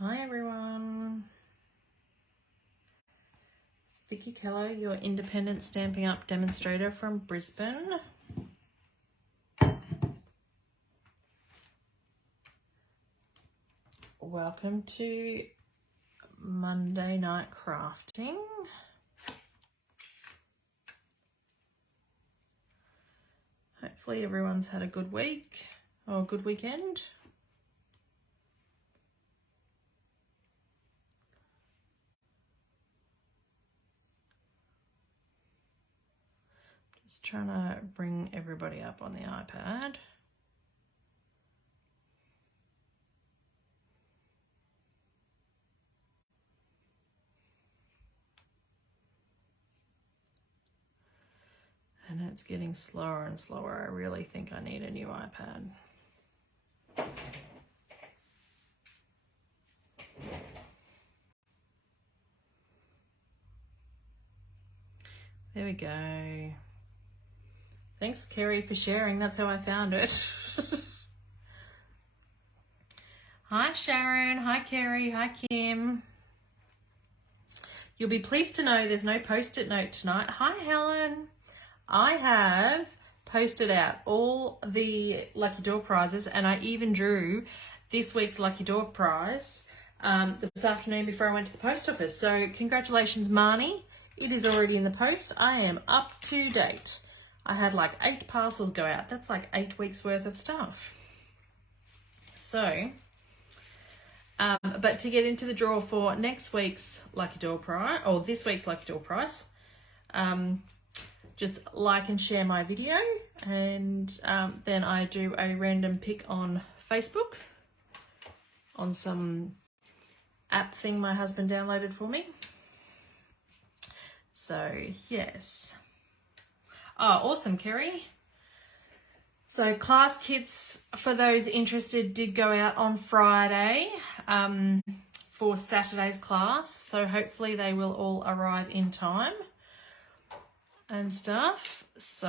Hi everyone, it's Vickie Kello, your independent Stampin' Up demonstrator from Brisbane. Welcome to Monday night crafting. Hopefully everyone's had a good week or a good weekend. Just trying to bring everybody up on the iPad. And it's getting slower and slower. I really think I need a new iPad. There we go. Thanks, Kerry, for sharing. That's how I found it. Hi, Sharon. Hi, Kerry. Hi, Kim. You'll be pleased to know there's no post-it note tonight. Hi, Helen. I have posted out all the Lucky Door prizes, and I even drew this week's Lucky Door prize this afternoon before I went to the post office. So congratulations, Marnie. It is already in the post. I am up to date. I had like 8 parcels go out. That's like 8 weeks worth of stuff. So, but to get into the draw for next week's Lucky Door prize, or this week's Lucky Door prize, just like and share my video, and then I do a random pick on Facebook on some app thing my husband downloaded for me. So yes. Oh, awesome, Kerry. So class kits for those interested did go out on Friday for Saturday's class. So hopefully they will all arrive in time and stuff. So,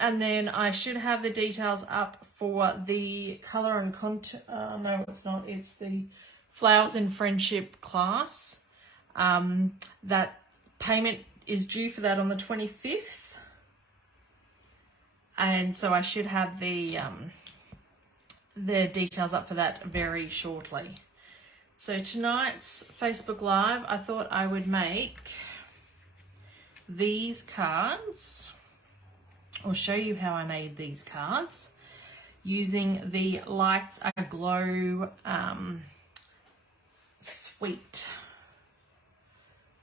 and then I should have the details up for the colour and contour. No, it's not. It's the Flowers in Friendship class. That payment is due for that on the 25th, and so I should have the details up for that very shortly. So tonight's Facebook Live, I thought I would make these cards, or show you how I made these cards using the Lights Aglow suite.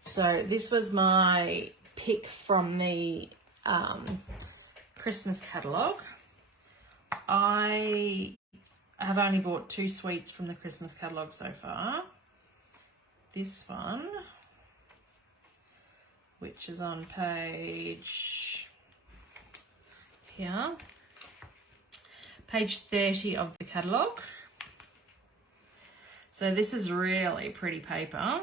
So this was my pick from the Christmas catalogue. I have only bought 2 suites from the Christmas catalogue so far. This one, which is on page here, page 30 of the catalogue. So this is really pretty paper.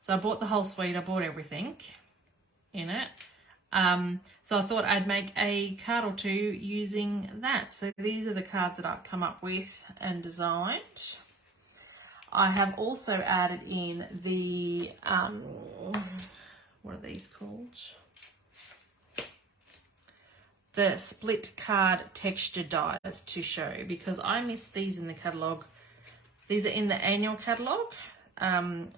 So I bought the whole suite, I bought everything in it. So I thought I'd make a card or 2 using that. So these are the cards that I've come up with and designed. I have also added in the, what are these called? The split card texture dies to show, because I missed these in the catalogue. These are in the annual catalogue.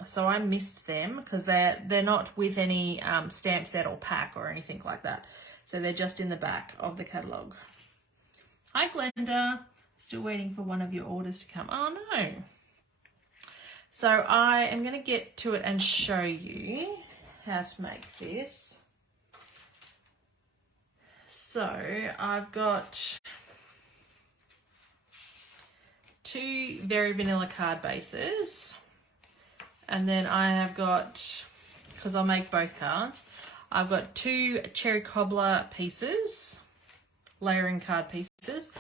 So I missed them because they're not with any stamp set or pack or anything like that. So they're just in the back of the catalogue. Hi, Glenda. Still waiting for one of your orders to come. Oh, no. So I am going to get to it and show you how to make this. So I've got 2 very vanilla card bases. And then I have got, because I'll make both cards, I've got 2 cherry cobbler pieces, layering card pieces.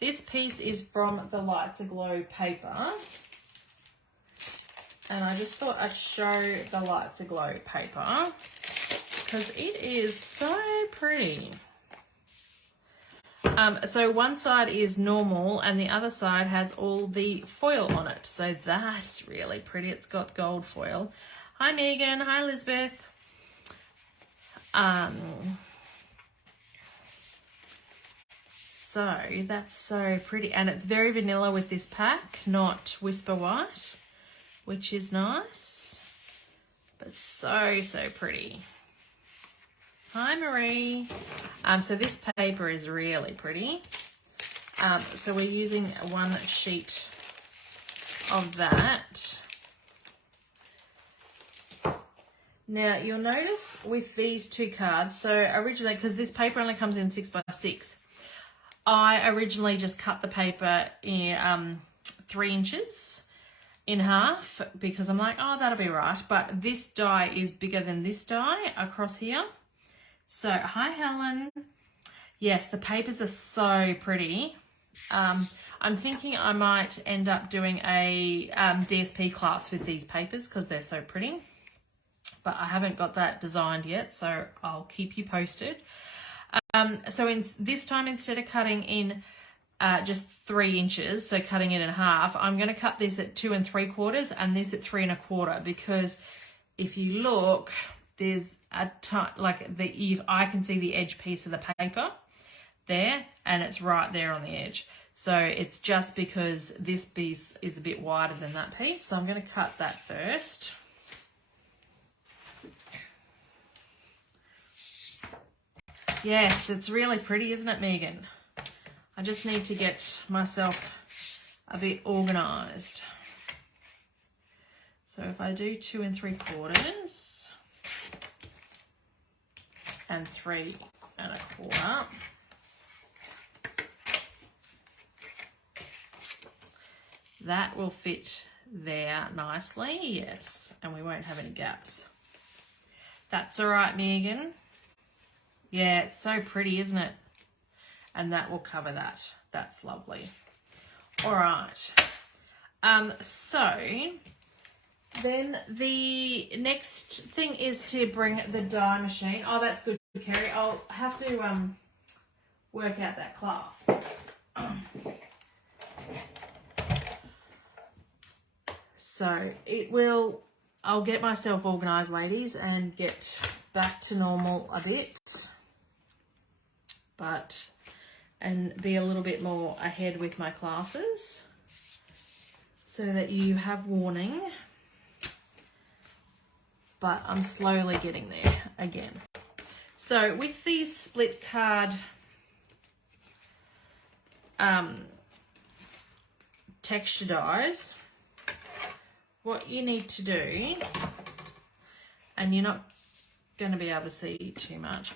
This piece is from the Lights Aglow paper. And I just thought I'd show the Lights Aglow paper because it is so pretty. So one side is normal and the other side has all the foil on it. So that's really pretty. It's got gold foil. Hi Megan, hi Elizabeth. So that's so pretty, and it's very vanilla with this pack, not Whisper White, which is nice, but so pretty. Hi Marie. So this paper is really pretty. So we're using one sheet of that. Now you'll notice with these two cards, so originally, because this paper only comes in 6x6, I originally just cut the paper in 3 inches in half because I'm like, oh, that'll be right. But this die is bigger than this die across here. So, hi Helen. Yes, the papers are so pretty. I'm thinking I might end up doing a DSP class with these papers because they're so pretty. But I haven't got that designed yet, so I'll keep you posted. So this time, instead of cutting in just 3 inches, so cutting it in half, I'm going to cut this at 2 3/4 and this at 3 1/4, because if you look, there's a I can see the edge piece of the paper there, and it's right there on the edge. So it's just because this piece is a bit wider than that piece. So I'm going to cut that first. Yes, it's really pretty, isn't it, Megan? I just need to get myself a bit organised. So if I do 2 3/4 and 3 1/4, that will fit there nicely, yes, and we won't have any gaps. That's all right, Megan. Yeah, it's so pretty, isn't it? And that will cover that. That's lovely. All right. So then the next thing is to bring the die machine. Oh, that's good, Kerry. I'll have to work out that class. So I'll get myself organised, ladies, and get back to normal a bit. And be a little bit more ahead with my classes so that you have warning. But I'm slowly getting there again. So with these split card texture dies, what you need to do, and you're not going to be able to see too much,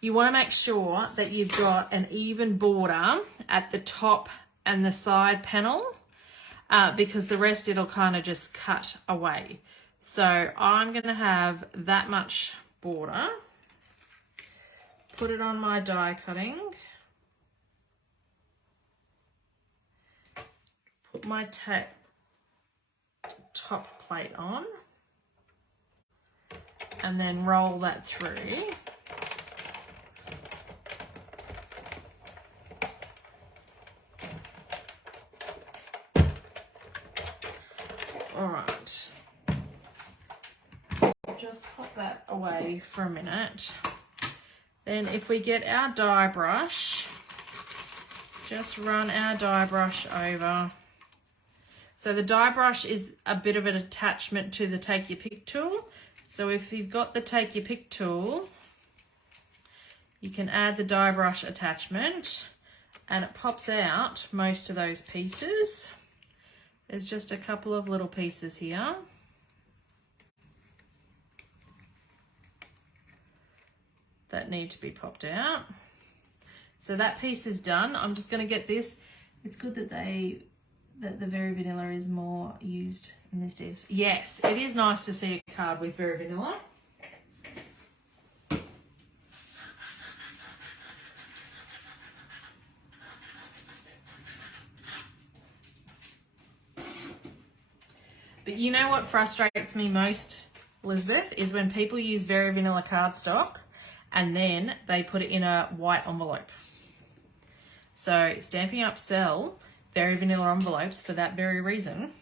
you want to make sure that you've got an even border at the top and the side panel, because the rest it'll kind of just cut away. So I'm going to have that much border, put it on my die cutting, put my top plate on, and then roll that through. All right, just pop that away for a minute. Then if we get our die brush, just run our die brush over. So the die brush is a bit of an attachment to the Take Your Pick tool. So if you've got the Take Your Pick tool, you can add the die brush attachment and it pops out most of those pieces. There's just a couple of little pieces here. That need to be popped out. So that piece is done. I'm just going to get this. It's good that the Very Vanilla is more used in this days. Yes, it is nice to see a card with Very Vanilla. But you know what frustrates me most, Elizabeth, is when people use Very Vanilla cardstock and then they put it in a white envelope. So Stampin' Up sell very vanilla envelopes for that very reason.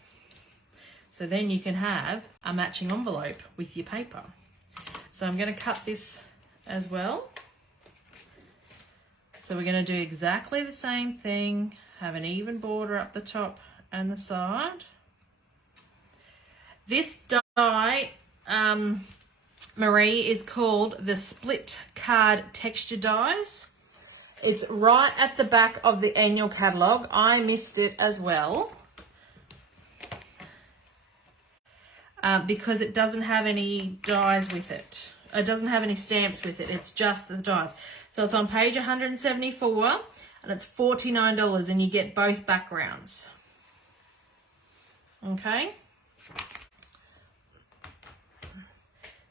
So then you can have a matching envelope with your paper. So I'm going to cut this as well. So we're going to do exactly the same thing, have an even border up the top and the side. This die, Marie, is called the Split Card Texture Dies. It's right at the back of the annual catalogue. I missed it as well because it doesn't have any dies with it. It doesn't have any stamps with it. It's just the dies. So it's on page 174 and it's $49 and you get both backgrounds. Okay.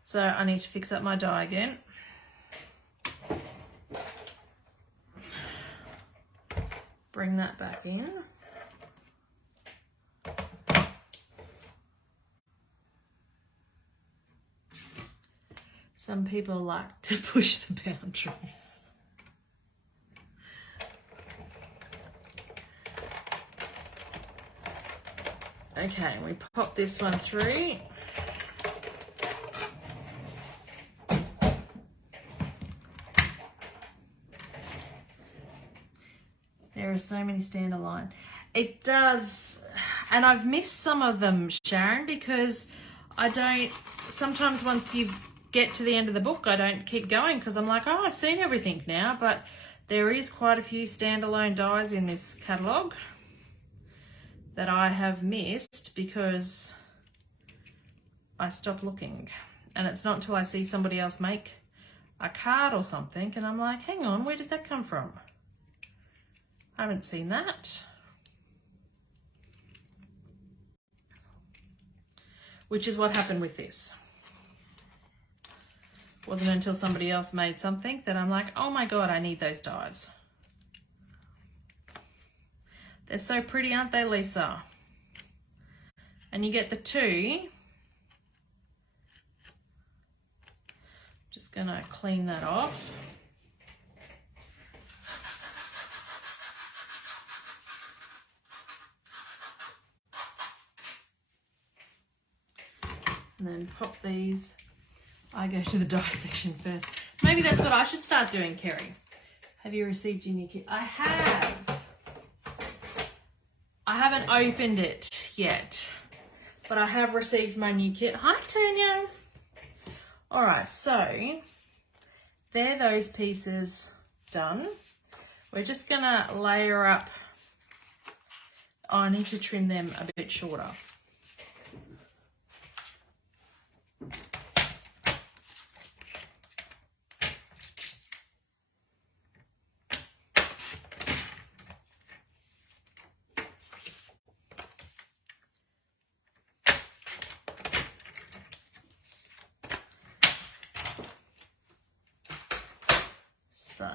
So I need to fix up my die again. Bring that back in. Some people like to push the boundaries. Okay, we pop this one through. There are so many standalone. It does, and I've missed some of them, Sharon, because I don't, sometimes once you get to the end of the book, I don't keep going because I'm like, oh, I've seen everything now, but there is quite a few standalone dies in this catalogue that I have missed because I stopped looking. And it's not until I see somebody else make a card or something and I'm like, hang on, where did that come from? I haven't seen that. Which is what happened with this. Wasn't until somebody else made something that I'm like, oh my God, I need those dies. They're so pretty, aren't they, Lisa? And you get the two. Just gonna clean that off. And then pop these. I go to the die section first. Maybe that's what I should start doing, Kerry. Have you received your new kit? I have. I haven't opened it yet, but I have received my new kit. Hi, Tanya. All right, so there those pieces done. We're just gonna layer up. Oh, I need to trim them a bit shorter. So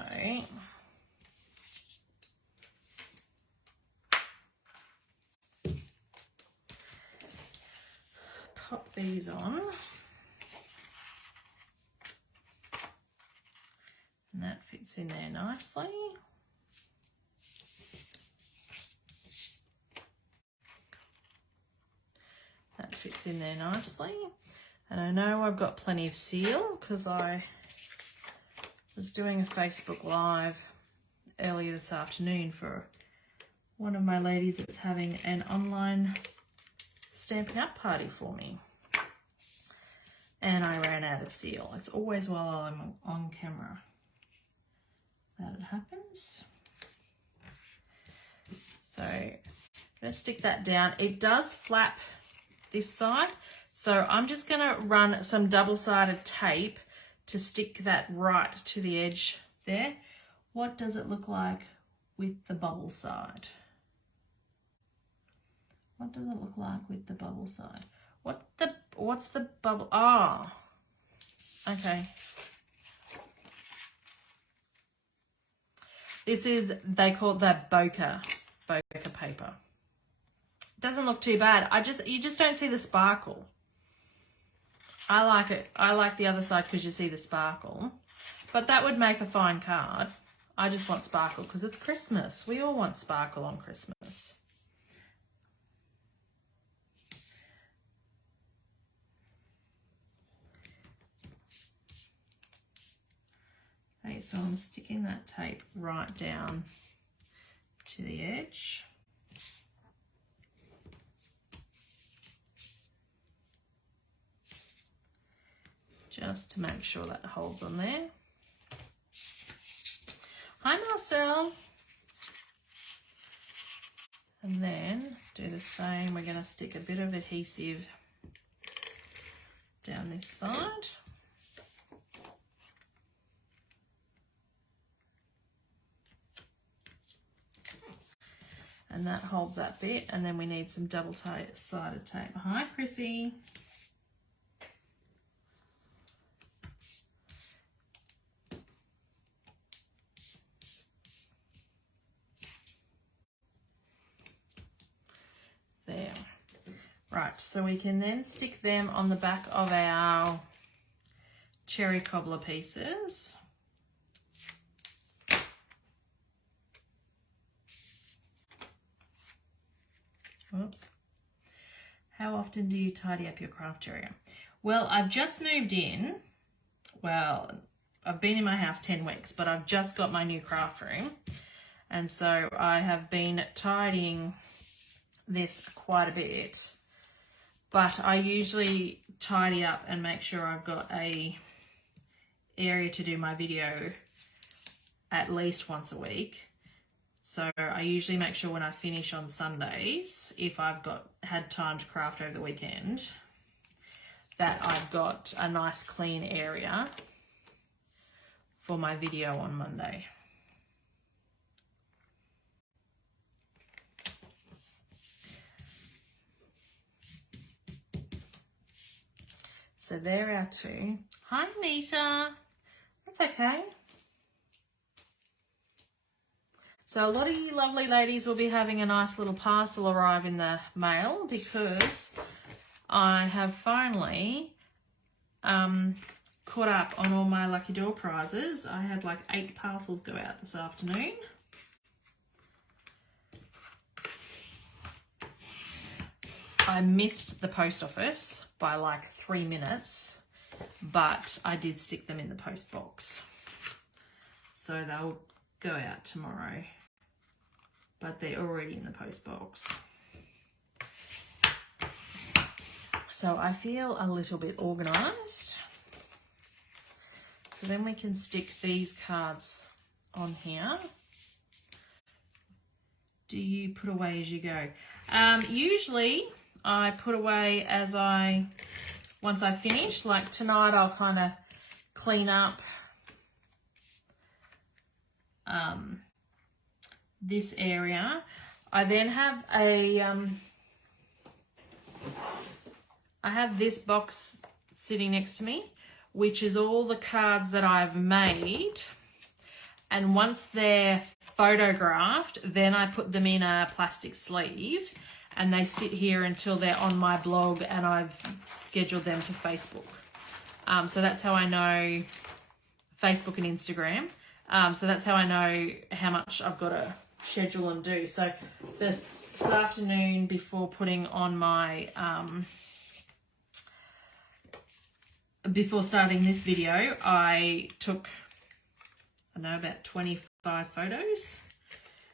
pop these on, and that fits in there nicely. That fits in there nicely. And I know I've got plenty of seal because I was doing a Facebook Live earlier this afternoon for one of my ladies that's having an online Stampin' Up party for me. And I ran out of seal. It's always while I'm on camera that it happens. So I'm going to stick that down. It does flap this side. So I'm just going to run some double-sided tape to stick that right to the edge there. What does it look like with the bubble side? What does it look like with the bubble side? What's the bubble? Oh, okay. This is, they call it the bokeh paper. Doesn't look too bad. You just don't see the sparkle. I like it. I like the other side because you see the sparkle. But that would make a fine card. I just want sparkle because it's Christmas. We all want sparkle on Christmas. Okay, so I'm sticking that tape right down to the edge. Just to make sure that holds on there. Hi Marcel. And then do the same. We're going to stick a bit of adhesive down this side. And that holds that bit, and then we need some double-sided tape. Hi, Chrissy. There. Right, so we can then stick them on the back of our cherry cobbler pieces. Whoops. How often do you tidy up your craft area? Well, I've just moved in. Well, I've been in my house 10 weeks, but I've just got my new craft room. And so I have been tidying this quite a bit. But I usually tidy up and make sure I've got a area to do my video at least once a week. So I usually make sure when I finish on Sundays, if I've had time to craft over the weekend, that I've got a nice clean area for my video on Monday. So there are two. Hi Nita, that's okay. So a lot of you lovely ladies will be having a nice little parcel arrive in the mail because I have finally caught up on all my lucky draw prizes. I had like 8 parcels go out this afternoon. I missed the post office by like 3 minutes, but I did stick them in the post box. So they'll go out tomorrow, but they're already in the post box. So I feel a little bit organised. So then we can stick these cards on here. Do you put away as you go? Usually I put away once I finish. Like tonight I'll kind of clean up this area. I then have I have this box sitting next to me, which is all the cards that I've made, and once they're photographed, then I put them in a plastic sleeve and they sit here until they're on my blog and I've scheduled them to Facebook. So that's how I know Facebook and Instagram. So that's how I know how much I've got to schedule and do. So this afternoon, before putting on my, before starting this video, I took, I don't know, about 25 photos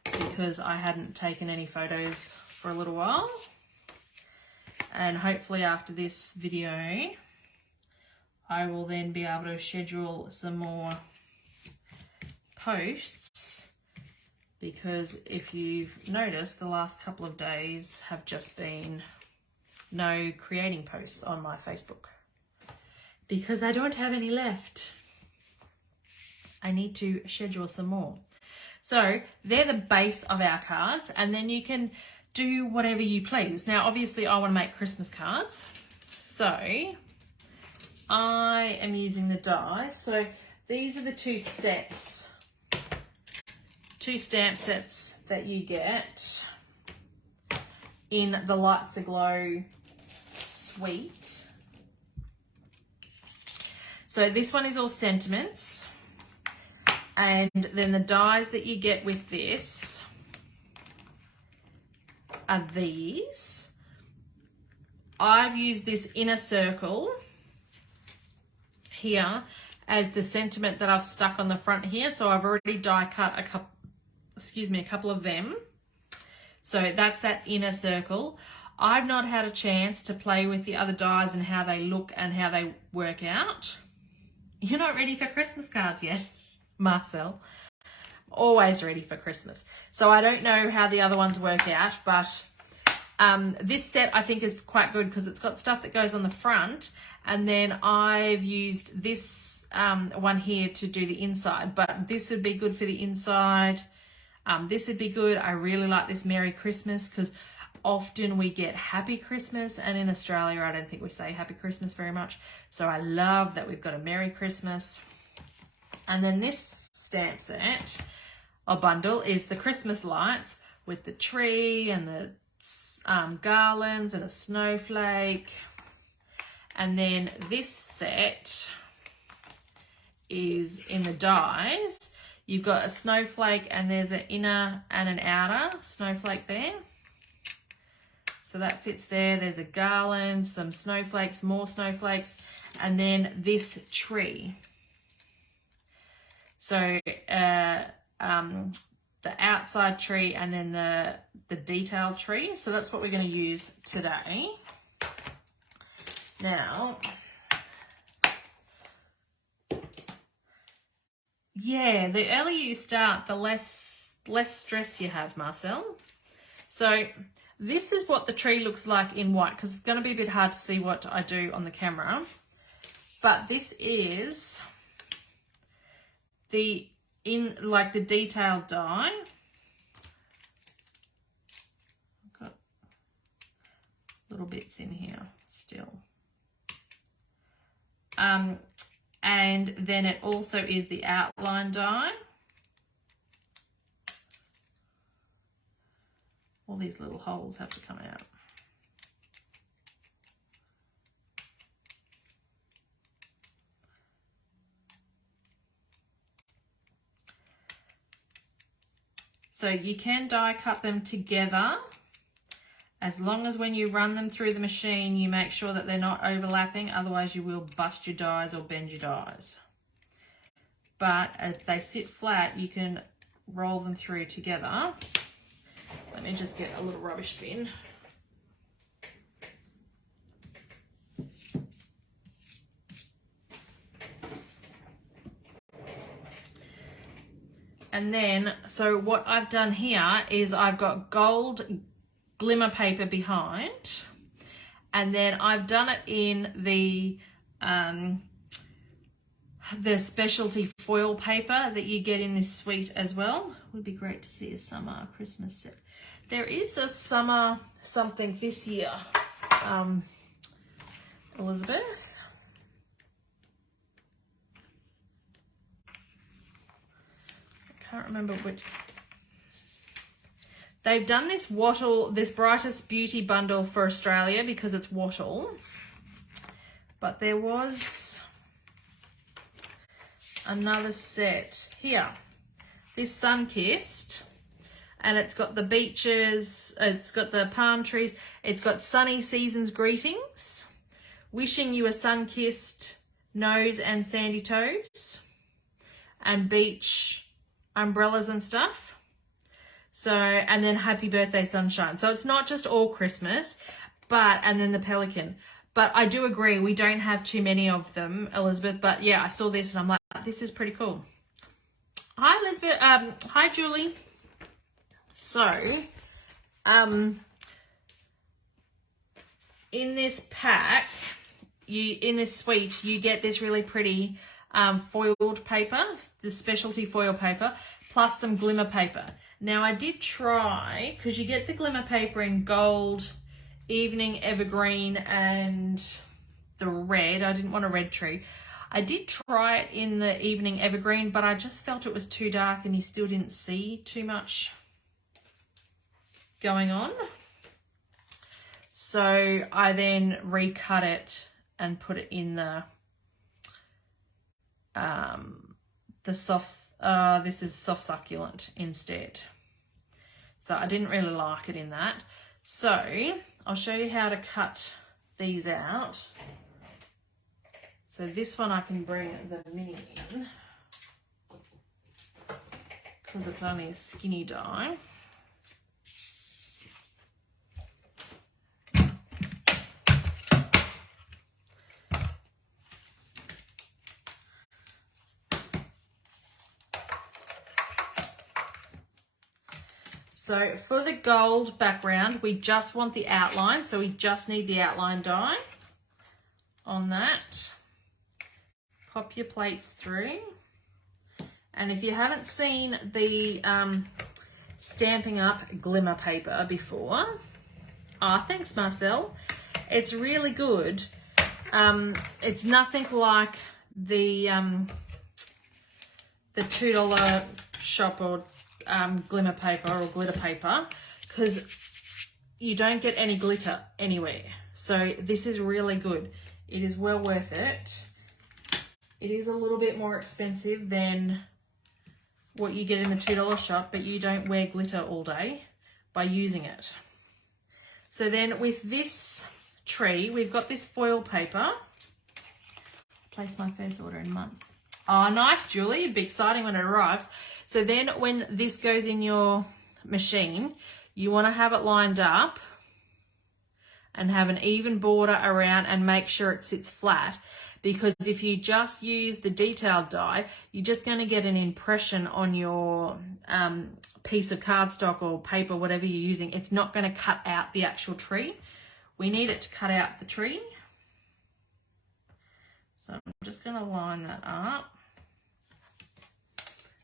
because I hadn't taken any photos for a little while. And hopefully after this video, I will then be able to schedule some more posts, because if you've noticed, the last couple of days have just been no creating posts on my Facebook because I don't have any left. I need to schedule some more. So they're the base of our cards, and then you can do whatever you please. Now obviously I want to make Christmas cards, so I am using the die. So these are the two stamp sets that you get in the Lights Aglow suite. So this one is all sentiments And then the dies that you get with this are these. I've used this inner circle here as the sentiment that I've stuck on the front here. So I've already die cut a couple of them. So that's that inner circle. I've not had a chance to play with the other dies and how they look and how they work out. You're not ready for Christmas cards yet, Marcel. Always ready for Christmas. So I don't know how the other ones work out, but this set I think is quite good because it's got stuff that goes on the front, and then I've used this one here to do the inside, but this would be good for the inside. This would be good. I really like this Merry Christmas because often we get Happy Christmas, and in Australia I don't think we say Happy Christmas very much. So I love that we've got a Merry Christmas. And then this stamp set or bundle is the Christmas lights with the tree and the garlands and a snowflake. And then this set is in the dies. You've got a snowflake and there's an inner and an outer snowflake there. So that fits there. There's a garland, some snowflakes, more snowflakes, and then this tree. So the outside tree and then the detailed tree. So that's what we're going to use today. Now, yeah, the earlier you start, the less stress you have, Marcel. So this is what the tree looks like in white, because it's going to be a bit hard to see what I do on the camera. But this is the detailed die. I've got little bits in here still. And then it also is the outline die. All these little holes have to come out. So you can die cut them together, as long as when you run them through the machine, you make sure that they're not overlapping, otherwise you will bust your dies or bend your dies. But if they sit flat, you can roll them through together. Let me just get a little rubbish bin. And then, so what I've done here is I've got gold glimmer paper behind, and then I've done it in the specialty foil paper that you get in this suite as well. Would be great to see a summer Christmas set. There is a summer something this year, Elizabeth. I can't remember which. They've done this wattle, this Brightest Beauty bundle for Australia because it's wattle. But there was another set here. This Sun-Kissed. And it's got the beaches, it's got the palm trees, it's got sunny seasons greetings, wishing you a sun-kissed nose and sandy toes, and beach umbrellas and stuff. So, and then happy birthday sunshine. So it's not just all Christmas, and then the pelican. But I do agree, we don't have too many of them, Elizabeth. But yeah, I saw this and I'm like, this is pretty cool. Hi, Elizabeth. Hi, Julie. So, in this pack, in this suite, you get this really pretty foiled paper, the specialty foil paper, plus some glimmer paper. Now, I did try, because you get the glimmer paper in gold, evening evergreen, and the red. I didn't want a red tree. I did try it in the evening evergreen, but I just felt it was too dark and you still didn't see too much going on. So I then recut it and put it in the the soft, this is soft succulent instead. So I didn't really like it in that. So I'll show you how to cut these out. So this one I can bring the mini in because it's only a skinny die. So for the gold background, we just want the outline. So we just need the outline die on that. Pop your plates through. And if you haven't seen the Stamping Up glimmer paper before, thanks Marcel. It's really good. It's nothing like the $2 shop or glimmer paper or glitter paper, because you don't get any glitter anywhere. So this is really good. It is well worth it. It is a little bit more expensive than what you get in the $2 shop, but you don't wear glitter all day by using it. So then with this tree, we've got this foil paper. Placed my first order in months. Oh, nice, Julie. It'd be exciting when it arrives. So then when this goes in your machine, you want to have it lined up and have an even border around and make sure it sits flat. Because if you just use the detailed die, you're just going to get an impression on your piece of cardstock or paper, whatever you're using. It's not going to cut out the actual tree. We need it to cut out the tree. So I'm just going to line that up.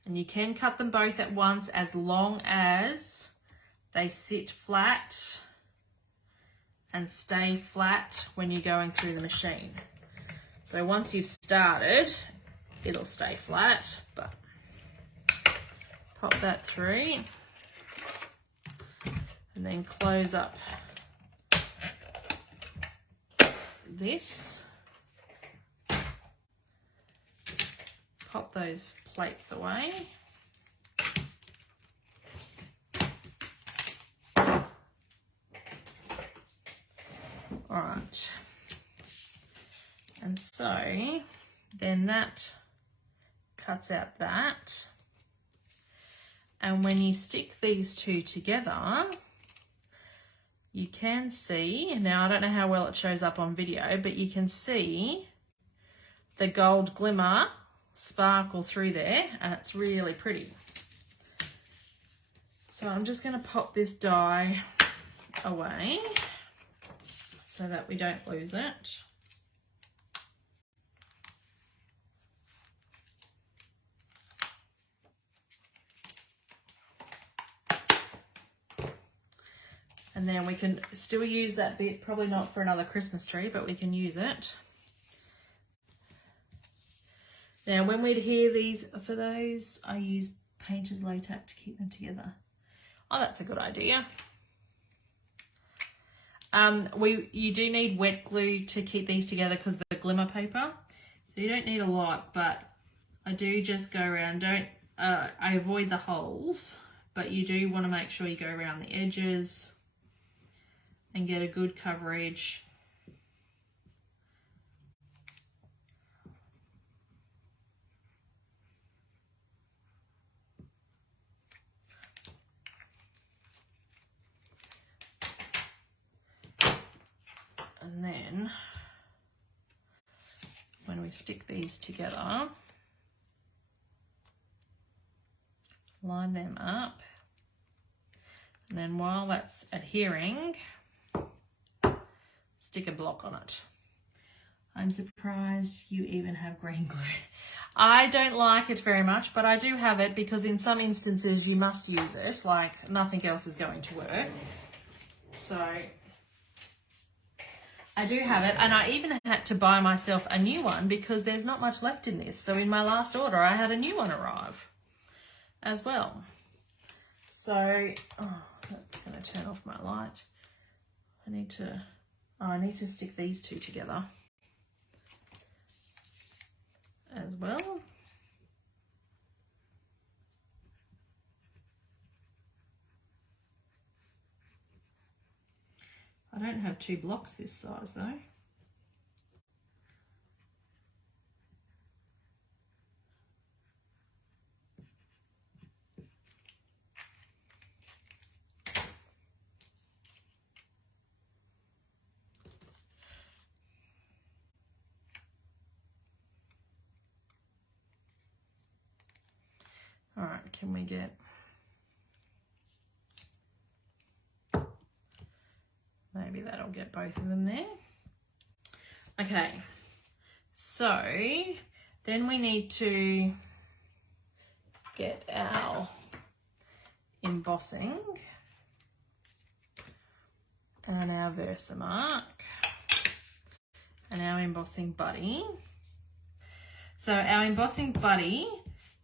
And you can cut them both at once as long as they sit flat and stay flat when you're going through the machine. So once you've started, it'll stay flat, but pop that through and then close up this. Pop those plates away. All right. And so then that cuts out that. And when you stick these two together, you can see, now I don't know how well it shows up on video, but you can see the gold glimmer sparkle through there, and it's really pretty. So I'm just going to pop this die away so that we don't lose it. And then we can still use that bit, probably not for another Christmas tree, but we can use it. Now, when we adhere these for those, I use painter's latex to keep them together. Oh, that's a good idea. You do need wet glue to keep these together because the glimmer paper. So you don't need a lot, but I do just go around. I avoid the holes, but you do want to make sure you go around the edges and get a good coverage. And then when we stick these together, line them up. And then while that's adhering, stick a block on it. I'm surprised you even have green glue. I don't like it very much, but I do have it because in some instances you must use it, like nothing else is going to work. So I do have it, and I even had to buy myself a new one because there's not much left in this. So in my last order, I had a new one arrive as well. So, oh, that's going to turn off my light. I need to stick these two together. as well. I don't have 2 blocks this size though. All right, can we get... Maybe that'll get both of them there. Okay, so then we need to get our embossing and our Versamark and our embossing buddy. So our embossing buddy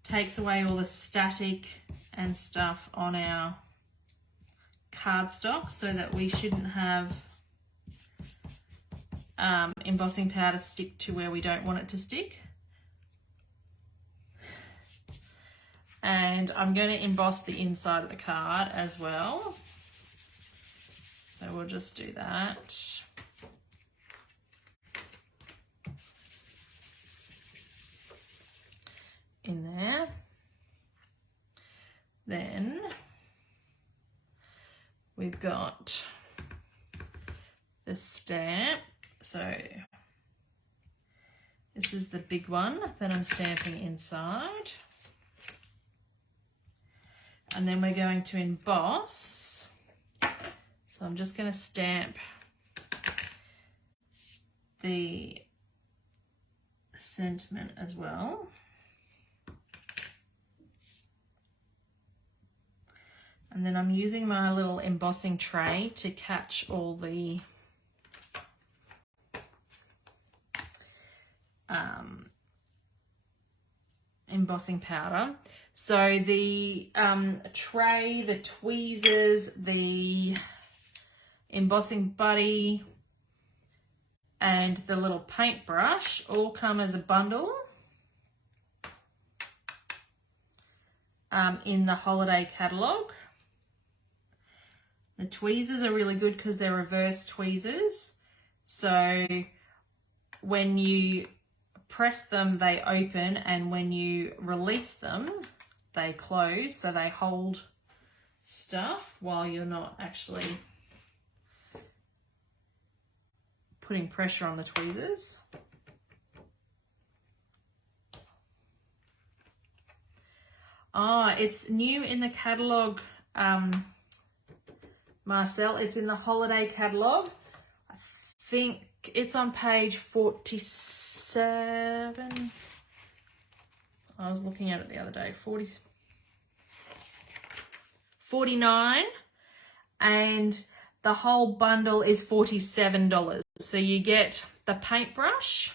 takes away all the static and stuff on our cardstock so that we shouldn't have embossing powder stick to where we don't want it to stick. And I'm going to emboss the inside of the card as well. So we'll just do that. In there. Then we've got the stamp. So this is the big one that I'm stamping inside. And then we're going to emboss. So I'm just going to stamp the sentiment as well. And then I'm using my little embossing tray to catch all the embossing powder. So the tray, the tweezers, the embossing buddy, and the little paintbrush all come as a bundle in the holiday catalogue. The tweezers are really good because they're reverse tweezers. So when you press them, they open, and when you release them, they close. So they hold stuff while you're not actually putting pressure on the tweezers. It's new in the catalogue, Marcel. It's in the holiday catalogue. I think it's on page 47. I was looking at it the other day. 49, and the whole bundle is $47. So you get the paintbrush,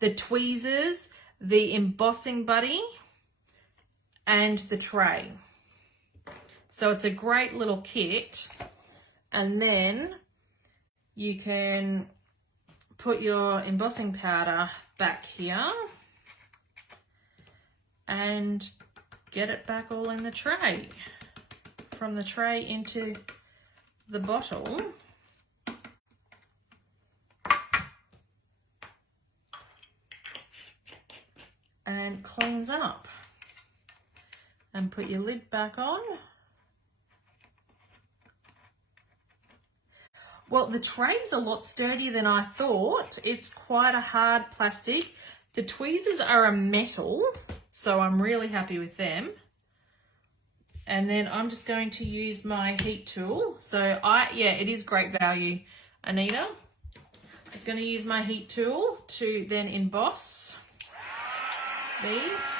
the tweezers, the embossing buddy, and the tray. So it's a great little kit. And then you can put your embossing powder back here and get it back all in the tray. From the tray into the bottle. And cleans up. And put your lid back on. Well, the tray's a lot sturdier than I thought. It's quite a hard plastic. The tweezers are a metal, so I'm really happy with them. And then I'm just going to use my heat tool. So yeah, it is great value, Anita. I'm just going to use my heat tool to then emboss these.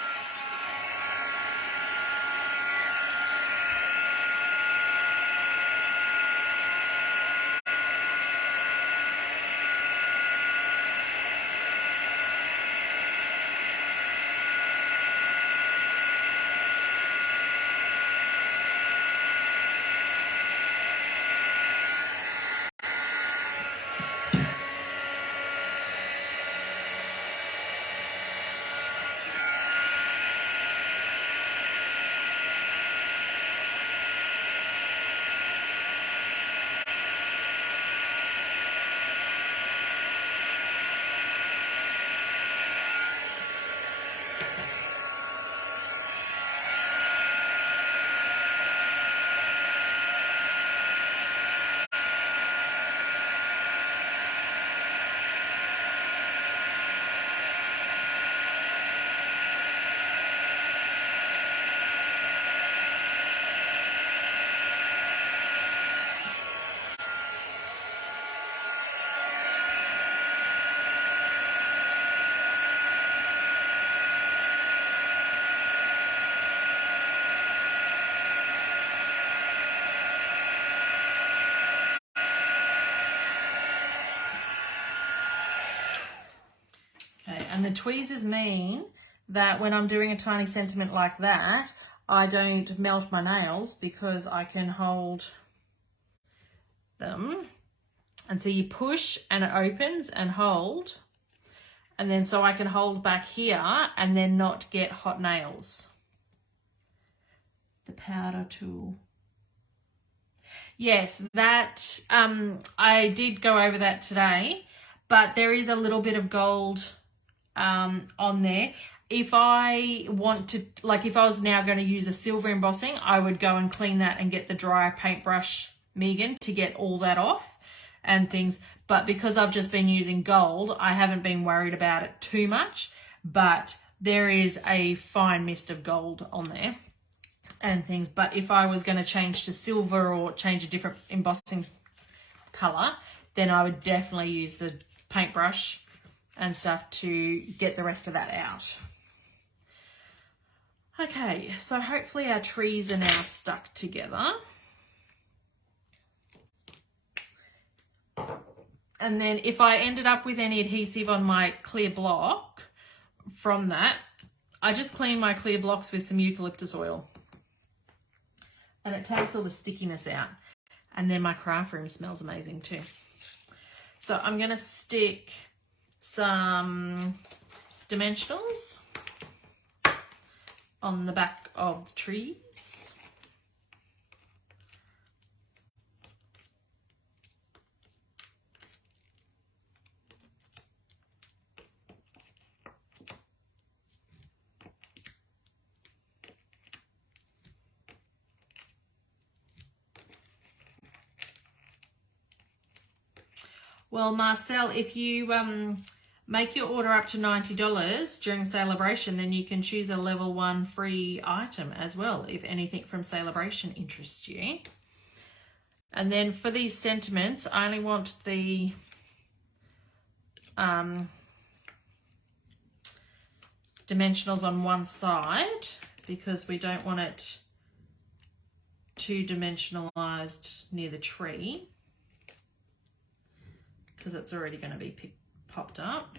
And the tweezers mean that when I'm doing a tiny sentiment like that, I don't melt my nails because I can hold them. And so you push and it opens and hold. And then so I can hold back here and then not get hot nails. The powder tool. Yes, that, I did go over that today, but there is a little bit of gold on there. If I want to, like if I was now going to use a silver embossing, I would go and clean that and get the dry paintbrush, Megan, to get all that off and things. But because I've just been using gold, I haven't been worried about it too much, but there is a fine mist of gold on there and things. But if I was going to change to silver or change a different embossing color, then I would definitely use the paintbrush and stuff to get the rest of that out. Okay, so hopefully our trees are now stuck together. And then if I ended up with any adhesive on my clear block from that, I just clean my clear blocks with some eucalyptus oil. And it takes all the stickiness out. And then my craft room smells amazing too. So I'm going to stick some dimensionals on the back of the trees. Well, Marcel, if you make your order up to $90 during Celebration, then you can choose a level 1 free item as well, if anything from Celebration interests you. And then for these sentiments, I only want the dimensionals on one side because we don't want it too dimensionalized near the tree, because it's already going to be popped up.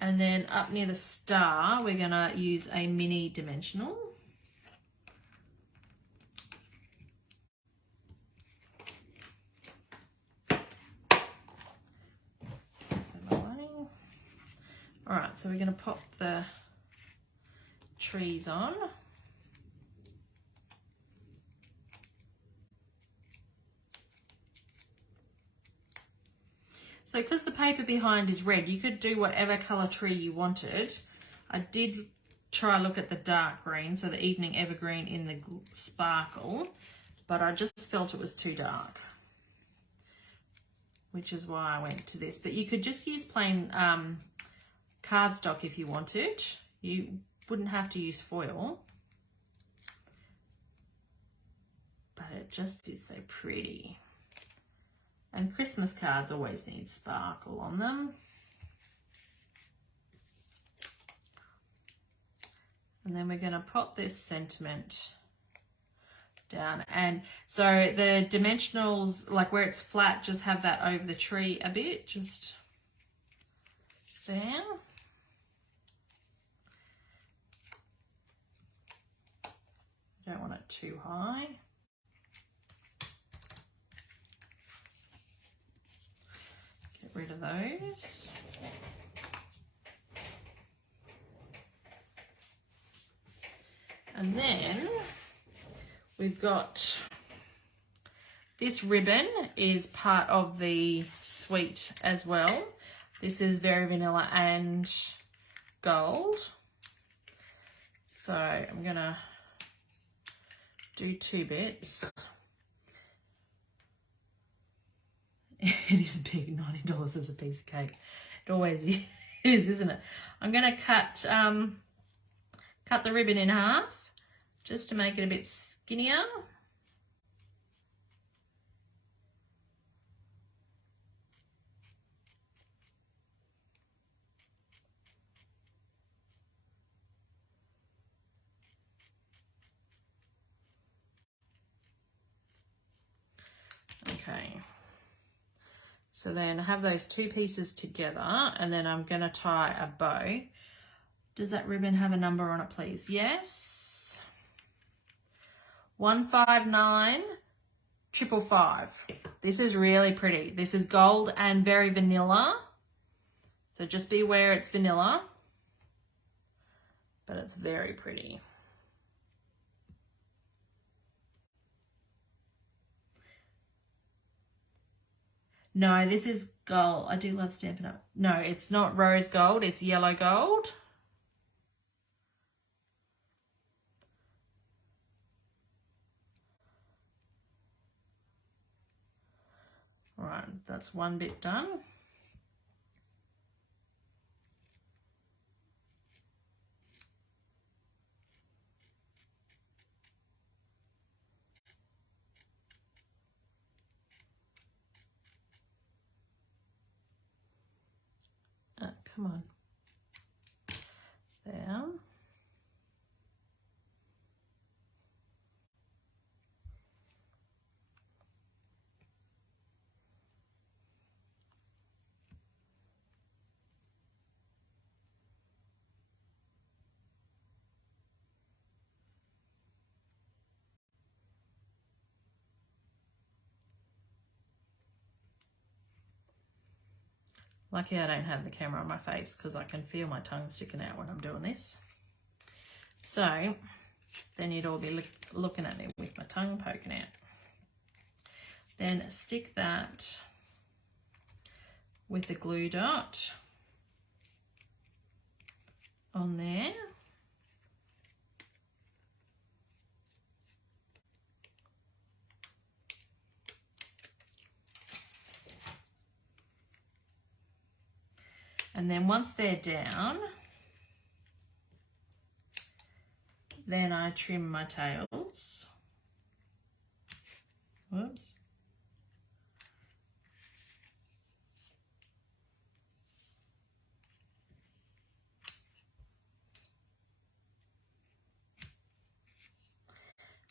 And then up near the star, we're going to use a mini dimensional. All right, so we're going to pop the trees on. So because the paper behind is red, you could do whatever colour tree you wanted. I did try look at the dark green, so the evening evergreen in the sparkle, but I just felt it was too dark, which is why I went to this. But you could just use plain cardstock if you wanted. You wouldn't have to use foil, but it just is so pretty. And Christmas cards always need sparkle on them. And then we're going to pop this sentiment down. And so the dimensionals, like where it's flat, just have that over the tree a bit, just there. Don't want it too high. Get rid of those. And then we've got this ribbon is part of the suite as well. This is Very Vanilla and Gold. So I'm gonna do 2 bits. It is big, $90 is a piece of cake. It always is, isn't it? I'm gonna cut the ribbon in half just to make it a bit skinnier. Okay, So then I have those two pieces together, and then I'm going to tie a bow. Does that ribbon have a number on it, please? Yes. 159 555. This is really pretty. This is gold and very vanilla. So just be aware it's vanilla, but it's very pretty. No, this is gold. I do love Stampin' Up. No, it's not rose gold. It's yellow gold. All right, that's one bit done. Come on. There. Lucky I don't have the camera on my face because I can feel my tongue sticking out when I'm doing this. So then you'd all be looking at me with my tongue poking out. Then stick that with the glue dot on there. And then once they're down, then I trim my tails. Whoops.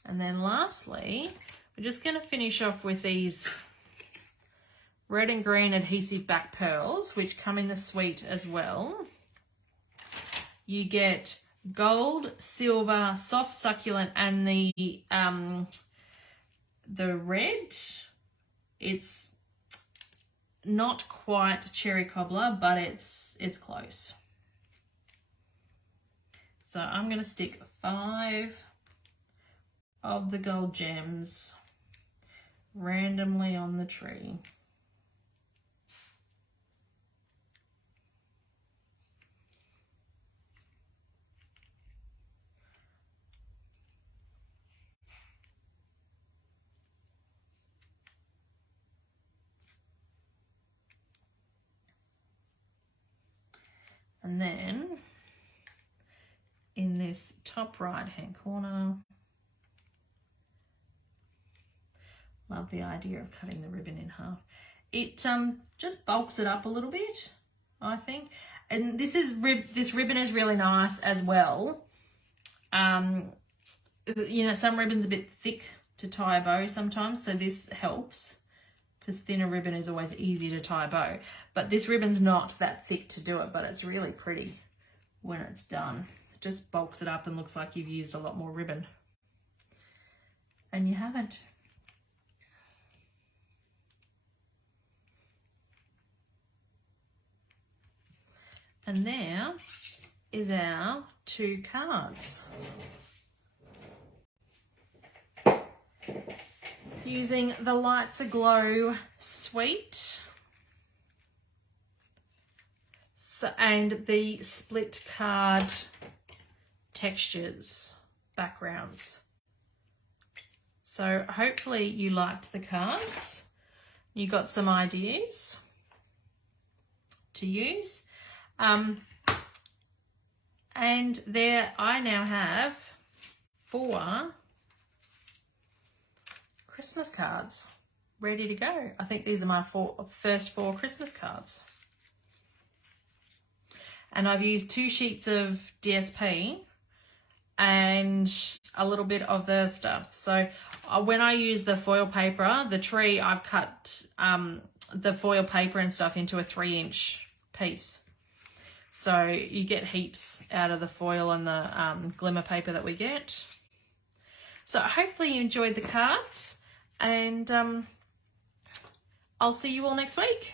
And then lastly, we're just going to finish off with these red and green adhesive back pearls, which come in the suite as well. You get gold, silver, soft succulent, and the red. It's not quite cherry cobbler, but it's close. So I'm going to stick 5 of the gold gems randomly on the tree. And then in this top right hand corner, love the idea of cutting the ribbon in half. It just bulks it up a little bit, I think. And this ribbon is really nice as well. You know, some ribbon's a bit thick to tie a bow sometimes, so this helps, because thinner ribbon is always easy to tie a bow. But this ribbon's not that thick to do it, but it's really pretty when it's done. It just bulks it up and looks like you've used a lot more ribbon. And you haven't. And there is our 2 cards. Using the Lights Aglow suite and the split card textures backgrounds. So hopefully you liked the cards. You got some ideas to use. And there I now have 4 Christmas cards ready to go. I think these are my first 4 Christmas cards. And I've used 2 sheets of DSP and a little bit of the stuff. So when I use the foil paper, the tree, I've cut the foil paper and stuff into a 3-inch piece. So you get heaps out of the foil and the glimmer paper that we get. So hopefully you enjoyed the cards, and I'll see you all next week.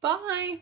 Bye.